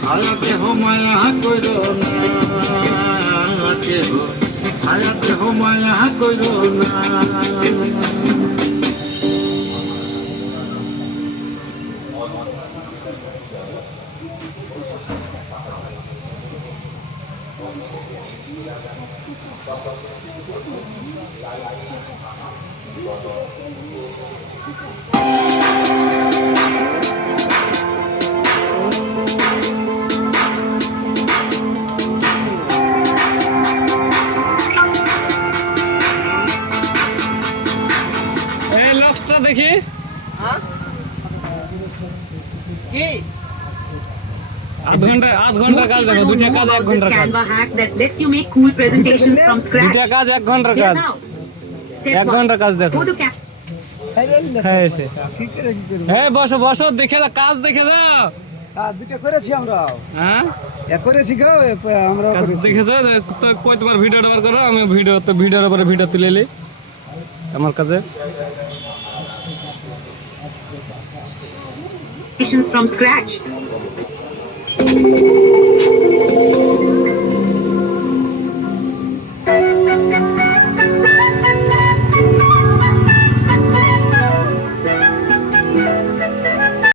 ছায়া দেহ মায়া কইরো না কেহ ছায়া দেহ মায়া কইরো না এই লক্সটা দেখি আধ ঘন্টা কাজ দেখো দুইটা কাজ 1 ঘন্টার কাজ Canva hack that lets you make cool presentations from scratch. দুইটা কাজ 1 ঘন্টার কাজ Here's how. Step 1 one. ঘন্টার কাজ দেখো Go to Canva. হ্যাঁ এসে হ্যাঁ বসো বসো দেখে দাও কাজ দেখে দাও দুটো করেছি আমরা হ্যাঁ করেছি গো আমরা দেখেছো তো কই তোমার ভিডিও বার করো আমি ভিডিওর উপরে ভিডিও তুলে নিই আমার কাছে Presentations from scratch.